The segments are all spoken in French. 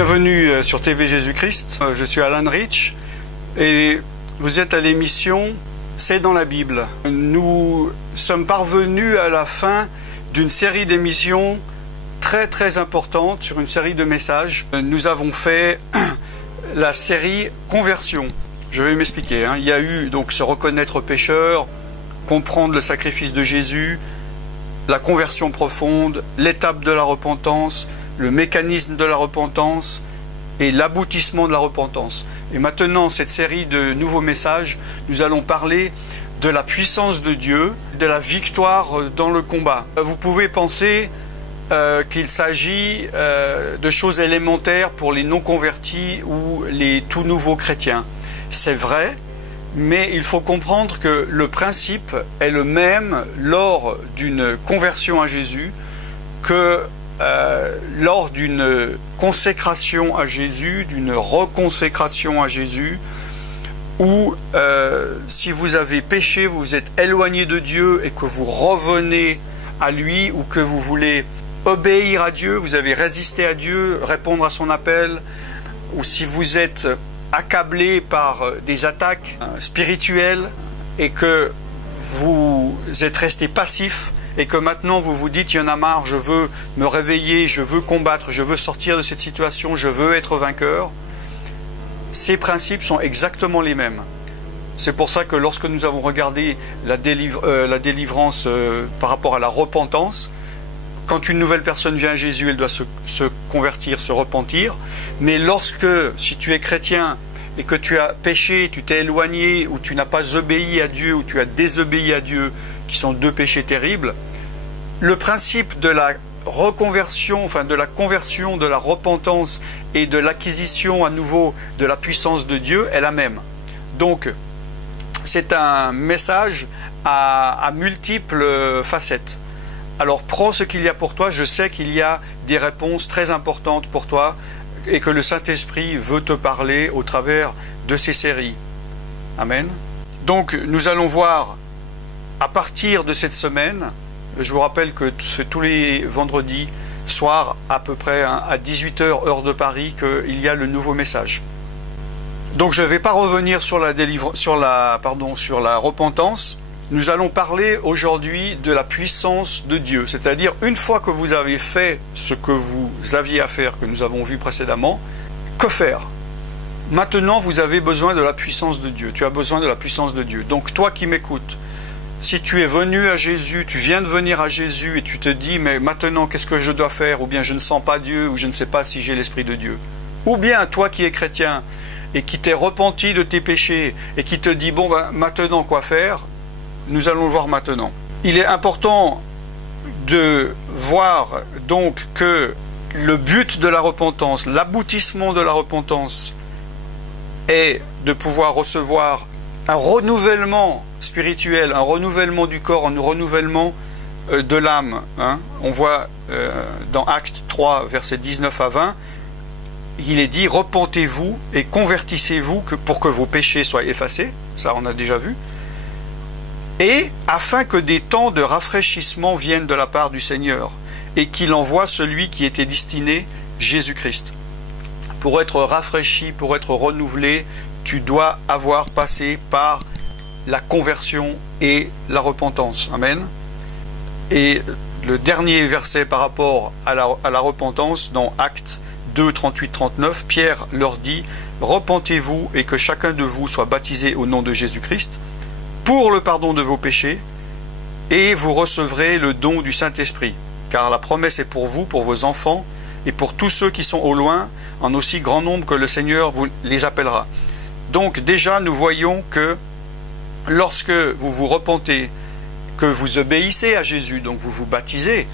Bienvenue sur TV Jésus-Christ, je suis Alan Rich et vous êtes à l'émission C'est dans la Bible. Nous sommes parvenus à la fin d'une série d'émissions très importante sur une série de messages. Nous avons fait la série Conversion. Je vais m'expliquer. Il y a eu donc se reconnaître pécheur, comprendre le sacrifice de Jésus, la conversion profonde, l'étape de la repentance, le mécanisme de la repentance et l'aboutissement de la repentance. Et maintenant, cette série de nouveaux messages, nous allons parler de la puissance de Dieu, de la victoire dans le combat. Vous pouvez penser qu'il s'agit de choses élémentaires pour les non-convertis ou les tout nouveaux chrétiens. C'est vrai, mais il faut comprendre que le principe est le même lors d'une conversion à Jésus que lors d'une consécration à Jésus, d'une reconsécration à Jésus, où si vous avez péché, vous vous êtes éloigné de Dieu et que vous revenez à lui, ou que vous voulez obéir à Dieu, vous avez résisté à Dieu, répondre à son appel, ou si vous êtes accablé par des attaques spirituelles et que vous êtes resté passif, et que maintenant vous vous dites, il y en a marre, je veux me réveiller, je veux combattre, je veux sortir de cette situation, je veux être vainqueur, ces principes sont exactement les mêmes. C'est pour ça que lorsque nous avons regardé la délivrance par rapport à la repentance, quand une nouvelle personne vient à Jésus, elle doit se convertir, se repentir. Mais lorsque, si tu es chrétien et que tu as péché, tu t'es éloigné, ou tu n'as pas obéi à Dieu, ou tu as désobéi à Dieu, qui sont deux péchés terribles, le principe de la reconversion, enfin de la conversion, de la repentance et de l'acquisition à nouveau de la puissance de Dieu est la même. Donc, c'est un message à multiples facettes. Alors, prends ce qu'il y a pour toi. Je sais qu'il y a des réponses très importantes pour toi et que le Saint-Esprit veut te parler au travers de ces séries. Amen. Donc, nous allons voir à partir de cette semaine, je vous rappelle que c'est tous les vendredis soirs à peu près à 18h heure de Paris qu'il y a le nouveau message. Donc je ne vais pas revenir sur la repentance. Nous allons parler aujourd'hui de la puissance de Dieu. C'est-à-dire, une fois que vous avez fait ce que vous aviez à faire, que nous avons vu précédemment, que faire? Maintenant, vous avez besoin de la puissance de Dieu. Tu as besoin de la puissance de Dieu. Donc toi qui m'écoutes, si tu es venu à Jésus, tu viens de venir à Jésus et tu te dis, mais maintenant qu'est-ce que je dois faire? Ou bien je ne sens pas Dieu, ou je ne sais pas si j'ai l'Esprit de Dieu. Ou bien toi qui es chrétien et qui t'es repenti de tes péchés et qui te dit, bon ben maintenant quoi faire? Nous allons le voir maintenant. Il est important de voir donc que le but de la repentance, l'aboutissement de la repentance est de pouvoir recevoir un renouvellement spirituel, un renouvellement du corps, un renouvellement de l'âme. On voit dans Actes 3, versets 19 à 20, il est dit, repentez-vous et convertissez-vous pour que vos péchés soient effacés, ça on a déjà vu, et afin que des temps de rafraîchissement viennent de la part du Seigneur, et qu'il envoie celui qui était destiné, Jésus-Christ. Pour être rafraîchi, pour être renouvelé, tu dois avoir passé par la conversion et la repentance. Amen. Et le dernier verset par rapport à la repentance, dans Actes 2, 38-39, Pierre leur dit, « Repentez-vous et que chacun de vous soit baptisé au nom de Jésus-Christ pour le pardon de vos péchés, et vous recevrez le don du Saint-Esprit. Car la promesse est pour vous, pour vos enfants, et pour tous ceux qui sont au loin, en aussi grand nombre que le Seigneur vous les appellera. » Donc déjà, nous voyons que lorsque vous vous repentez, que vous obéissez à Jésus, donc vous vous baptisez,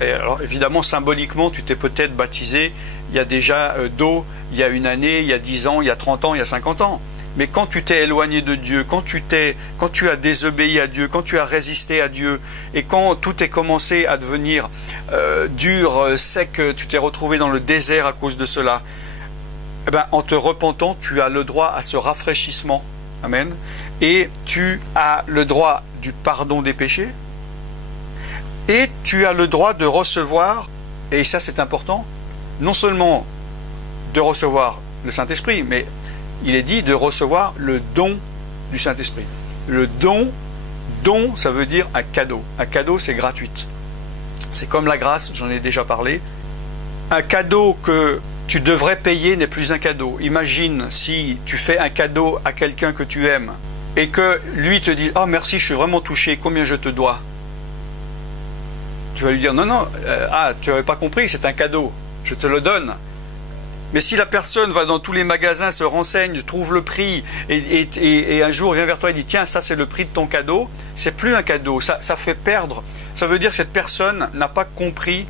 et alors évidemment symboliquement tu t'es peut-être baptisé il y a déjà d'eau, il y a une année, il y a 10 ans, il y a 30 ans, il y a 50 ans. Mais quand tu t'es éloigné de Dieu, quand tu as désobéi à Dieu, quand tu as résisté à Dieu, et quand tout est commencé à devenir dur, sec, tu t'es retrouvé dans le désert à cause de cela, eh ben, en te repentant, tu as le droit à ce rafraîchissement. Amen. Et tu as le droit du pardon des péchés. Et tu as le droit de recevoir, et ça c'est important, non seulement de recevoir le Saint-Esprit, mais il est dit de recevoir le don du Saint-Esprit. Le don, ça veut dire un cadeau. Un cadeau, c'est gratuit. C'est comme la grâce, j'en ai déjà parlé. Un cadeau que tu devrais payer n'est plus un cadeau. Imagine si tu fais un cadeau à quelqu'un que tu aimes et que lui te dit « Ah, merci, je suis vraiment touché, combien je te dois ?» Tu vas lui dire « Non, non, tu n'avais pas compris, c'est un cadeau, je te le donne. » Mais si la personne va dans tous les magasins, se renseigne, trouve le prix et un jour vient vers toi et dit « Tiens, ça c'est le prix de ton cadeau », c'est plus un cadeau, ça fait perdre. Ça veut dire que cette personne n'a pas compris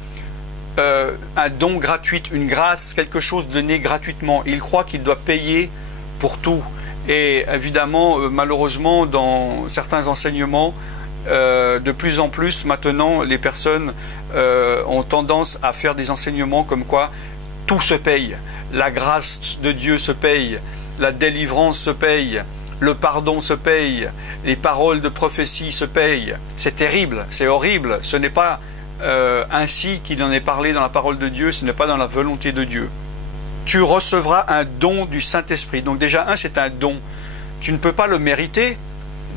un don gratuit, une grâce, quelque chose donné gratuitement. Il croit qu'il doit payer pour tout. Et évidemment, malheureusement, dans certains enseignements, de plus en plus, maintenant, les personnes ont tendance à faire des enseignements comme quoi tout se paye. La grâce de Dieu se paye, la délivrance se paye, le pardon se paye, les paroles de prophétie se payent. C'est terrible, c'est horrible. Ce n'est pas ainsi qu'il en est parlé dans la parole de Dieu, ce n'est pas dans la volonté de Dieu. Tu recevras un don du Saint-Esprit. Donc déjà, c'est un don. Tu ne peux pas le mériter.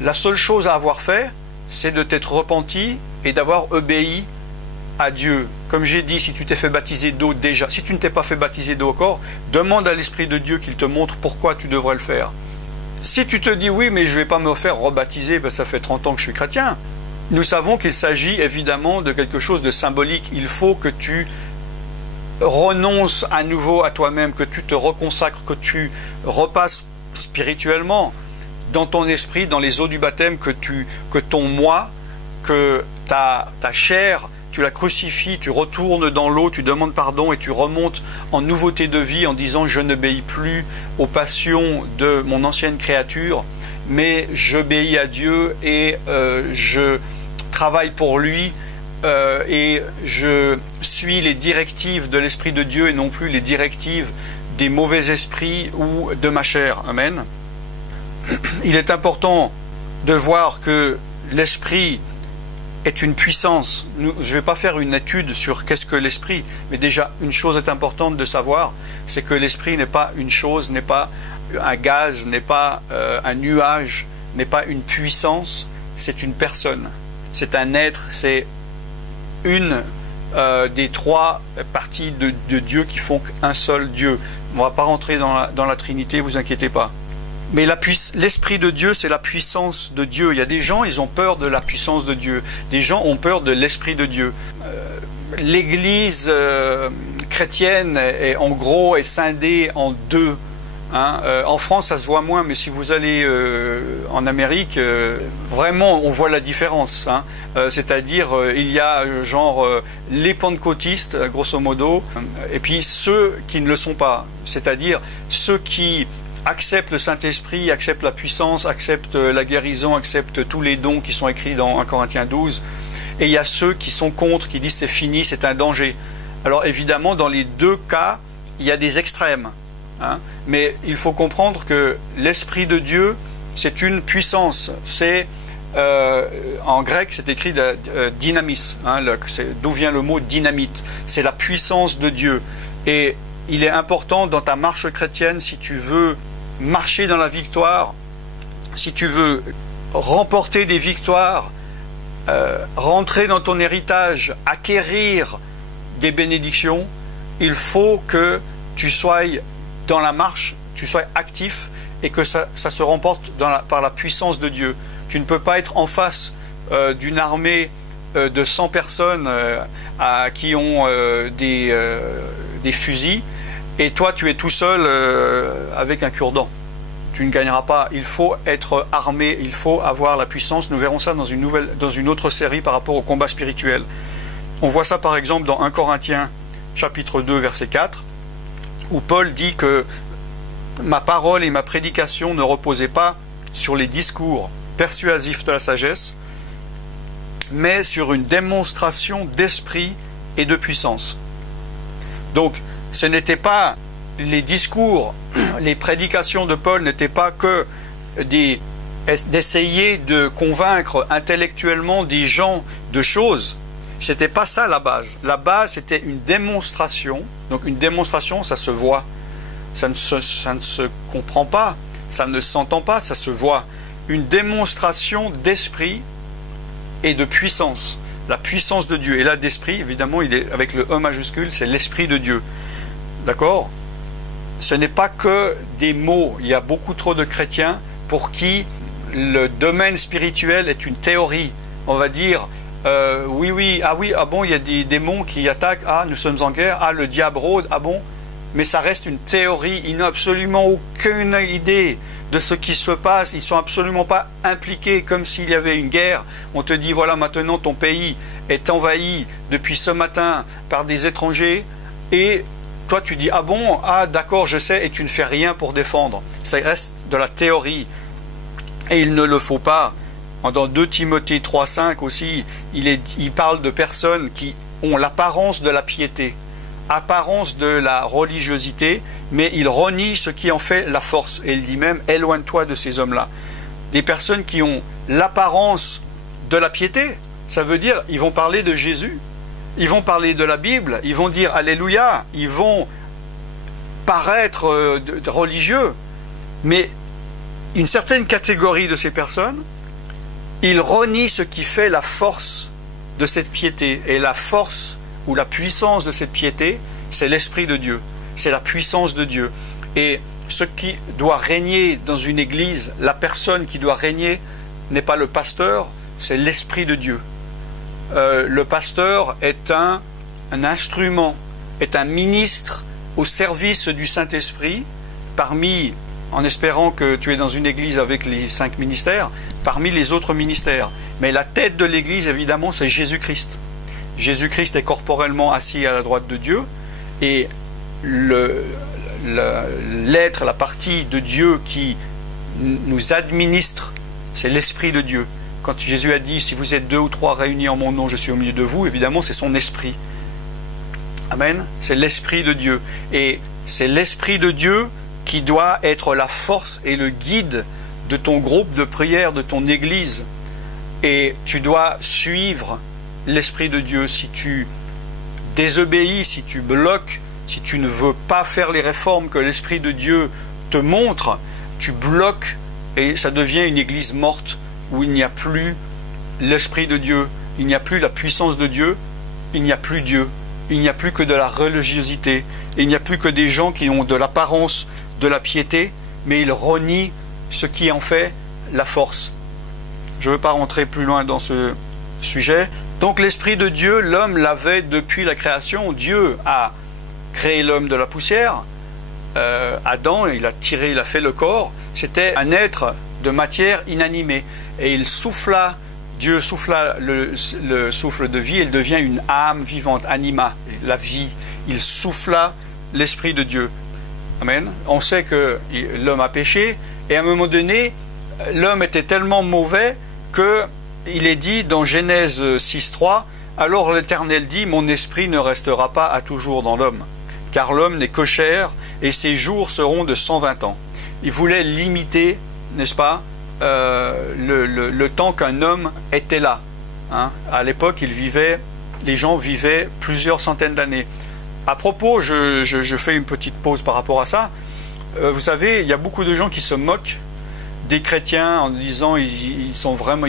La seule chose à avoir fait, c'est de t'être repenti et d'avoir obéi à Dieu. Comme j'ai dit, si tu t'es fait baptiser d'eau déjà, si tu ne t'es pas fait baptiser d'eau encore, demande à l'Esprit de Dieu qu'il te montre pourquoi tu devrais le faire. Si tu te dis oui, mais je ne vais pas me faire rebaptiser, ben ça fait 30 ans que je suis chrétien. Nous savons qu'il s'agit évidemment de quelque chose de symbolique. Il faut que tu renonces à nouveau à toi-même, que tu te reconsacres, que tu repasses spirituellement dans ton esprit, dans les eaux du baptême, que ton moi, que ta chair, tu la crucifies, tu retournes dans l'eau, tu demandes pardon et tu remontes en nouveauté de vie en disant « Je n'obéis plus aux passions de mon ancienne créature, mais j'obéis à Dieu et je travaille pour lui et je suis les directives de l'Esprit de Dieu et non plus les directives des mauvais esprits ou de ma chair. » Amen. Il est important de voir que l'Esprit est une puissance. Je ne vais pas faire une étude sur qu'est-ce que l'Esprit, mais déjà une chose est importante de savoir, c'est que l'Esprit n'est pas une chose, n'est pas un gaz, n'est pas un nuage, n'est pas une puissance, c'est une personne, c'est un être, c'est une des trois parties de Dieu qui font qu'un seul Dieu. On ne va pas rentrer dans la Trinité, vous inquiétez pas. Mais l'Esprit de Dieu, c'est la puissance de Dieu. Il y a des gens, ils ont peur de la puissance de Dieu. Des gens ont peur de l'Esprit de Dieu. L'Église chrétienne, en gros, est scindée en deux. En France, ça se voit moins, mais si vous allez en Amérique, vraiment, on voit la différence. C'est-à-dire, il y a les pentecôtistes, grosso modo, et puis ceux qui ne le sont pas. C'est-à-dire ceux qui acceptent le Saint-Esprit, acceptent la puissance, acceptent la guérison, acceptent tous les dons qui sont écrits dans 1 Corinthiens 12. Et il y a ceux qui sont contre, qui disent c'est fini, c'est un danger. Alors évidemment, dans les deux cas, il y a des extrêmes. Mais il faut comprendre que l'Esprit de Dieu, c'est une puissance. C'est en grec, c'est écrit dynamis. D'où vient le mot dynamite. C'est la puissance de Dieu. Et il est important dans ta marche chrétienne, si tu veux marcher dans la victoire, si tu veux remporter des victoires, rentrer dans ton héritage, acquérir des bénédictions, il faut que tu sois dans la marche, tu sois actif et que ça se remporte par la puissance de Dieu. Tu ne peux pas être en face d'une armée de 100 personnes qui ont des fusils et toi tu es tout seul avec un cure-dent. Tu ne gagneras pas. Il faut être armé, il faut avoir la puissance. Nous verrons ça dans une autre série par rapport au combat spirituel. On voit ça par exemple dans 1 Corinthiens chapitre 2 verset 4 où Paul dit que ma parole et ma prédication ne reposaient pas sur les discours persuasifs de la sagesse, mais sur une démonstration d'esprit et de puissance. Donc, ce n'était pas les discours, les prédications de Paul n'étaient pas que d'essayer de convaincre intellectuellement des gens de choses. C'était pas ça la base. La base, c'était une démonstration. Donc, une démonstration, ça se voit. Ça ne se comprend pas, ça ne s'entend pas, ça se voit. Une démonstration d'esprit et de puissance. La puissance de Dieu. Et là, d'esprit, évidemment, il est avec le E majuscule, c'est l'esprit de Dieu. D'accord? Ce n'est pas que des mots. Il y a beaucoup trop de chrétiens pour qui le domaine spirituel est une théorie. On va dire, oui, ah bon, il y a des démons qui attaquent, ah, nous sommes en guerre, ah, le diable rôde, ah bon. Mais ça reste une théorie, ils n'ont absolument aucune idée de ce qui se passe, ils ne sont absolument pas impliqués comme s'il y avait une guerre. On te dit, voilà, maintenant ton pays est envahi depuis ce matin par des étrangers, et toi tu dis, ah bon, ah d'accord, je sais, et tu ne fais rien pour défendre. Ça reste de la théorie, et il ne le faut pas. Dans 2 Timothée 3,5 aussi, il parle de personnes qui ont l'apparence de la piété, apparence de la religiosité, mais il renie ce qui en fait la force. Et il dit même, éloigne-toi de ces hommes-là. Des personnes qui ont l'apparence de la piété, ça veut dire, ils vont parler de Jésus, ils vont parler de la Bible, ils vont dire Alléluia, ils vont paraître religieux, mais une certaine catégorie de ces personnes, ils renient ce qui fait la force de cette piété. Et la force ou la puissance de cette piété, c'est l'Esprit de Dieu, c'est la puissance de Dieu. Et ce qui doit régner dans une église, la personne qui doit régner n'est pas le pasteur, c'est l'Esprit de Dieu. Le pasteur est un instrument, est un ministre au service du Saint-Esprit, parmi, en espérant que tu es dans une église avec les 5 ministères, parmi les autres ministères. Mais la tête de l'église, évidemment, c'est Jésus-Christ. Jésus-Christ est corporellement assis à la droite de Dieu, et l'être, la partie de Dieu qui nous administre, c'est l'Esprit de Dieu. Quand Jésus a dit, si vous êtes 2 ou 3 réunis en mon nom, je suis au milieu de vous, évidemment, c'est son esprit. Amen. C'est l'Esprit de Dieu. Et c'est l'Esprit de Dieu qui doit être la force et le guide de ton groupe de prière, de ton église. Et tu dois suivre l'Esprit de Dieu. Si tu désobéis, si tu bloques, si tu ne veux pas faire les réformes que l'Esprit de Dieu te montre, tu bloques et ça devient une église morte où il n'y a plus l'Esprit de Dieu, il n'y a plus la puissance de Dieu, il n'y a plus Dieu, il n'y a plus que de la religiosité, il n'y a plus que des gens qui ont de l'apparence de la piété, mais ils renient ce qui en fait la force. Je ne veux pas rentrer plus loin dans ce sujet. Donc l'Esprit de Dieu, l'homme l'avait depuis la création. Dieu a créé l'homme de la poussière. Adam, il a fait le corps. C'était un être de matière inanimée. Et il souffla, Dieu souffla le souffle de vie, il devient une âme vivante, anima, la vie. Il souffla l'Esprit de Dieu. Amen. On sait que l'homme a péché, et à un moment donné, l'homme était tellement mauvais qu'il est dit dans Genèse 6,3, « Alors l'Éternel dit, mon esprit ne restera pas à toujours dans l'homme, car l'homme n'est que chair, et ses jours seront de 120 ans. » Il voulait limiter, n'est-ce pas, le temps qu'un homme était là. Hein. À l'époque, les gens vivaient plusieurs centaines d'années. À propos, je fais une petite pause par rapport à ça. Vous savez, il y a beaucoup de gens qui se moquent des chrétiens en disant ils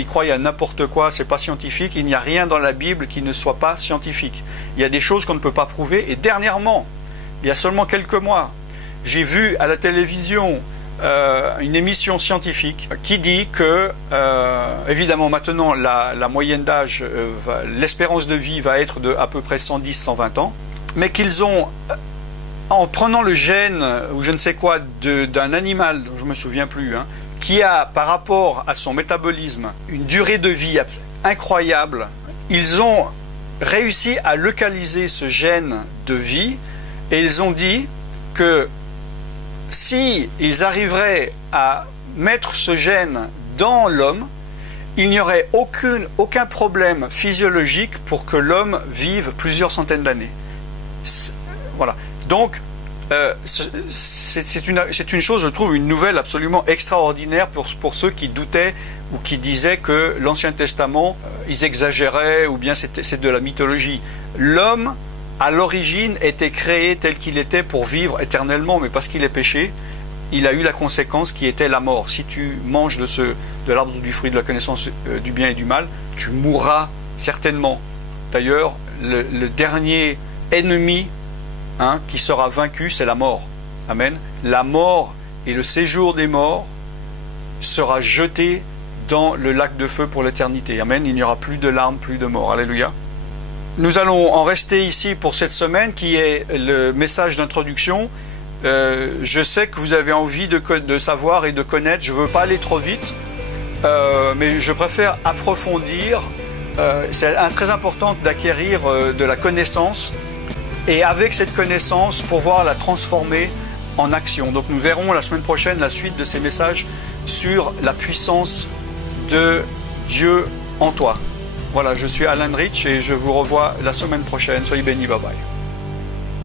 croient à n'importe quoi, c'est pas scientifique. Il n'y a rien dans la Bible qui ne soit pas scientifique. Il y a des choses qu'on ne peut pas prouver. Et dernièrement, il y a seulement quelques mois, j'ai vu à la télévision une émission scientifique qui dit que, évidemment, maintenant la moyenne d'âge, l'espérance de vie va être de à peu près 110-120 ans, mais qu'ils ont, en prenant le gène ou je ne sais quoi d'un animal, je ne me souviens plus, hein, qui a par rapport à son métabolisme une durée de vie incroyable, ils ont réussi à localiser ce gène de vie, et ils ont dit que si ils arriveraient à mettre ce gène dans l'homme, il n'y aurait aucun problème physiologique pour que l'homme vive plusieurs centaines d'années. Voilà. Donc, c'est une chose, je trouve, une nouvelle absolument extraordinaire pour ceux qui doutaient ou qui disaient que l'Ancien Testament, ils exagéraient ou bien c'est de la mythologie. L'homme à l'origine, était créé tel qu'il était pour vivre éternellement, mais parce qu'il est péché, il a eu la conséquence qui était la mort. Si tu manges de l'arbre du fruit de la connaissance du bien et du mal, tu mourras certainement. D'ailleurs, le dernier ennemi qui sera vaincu, c'est la mort. Amen. La mort et le séjour des morts sera jeté dans le lac de feu pour l'éternité. Amen. Il n'y aura plus de larmes, plus de mort. Alléluia. Nous allons en rester ici pour cette semaine qui est le message d'introduction. Je sais que vous avez envie de savoir et de connaître. Je ne veux pas aller trop vite, mais je préfère approfondir. C'est très important d'acquérir de la connaissance et avec cette connaissance pouvoir la transformer en action. Donc nous verrons la semaine prochaine la suite de ces messages sur la puissance de Dieu en toi. Voilà, je suis Alan Rich et je vous revois la semaine prochaine. Soyez bénis, bye bye.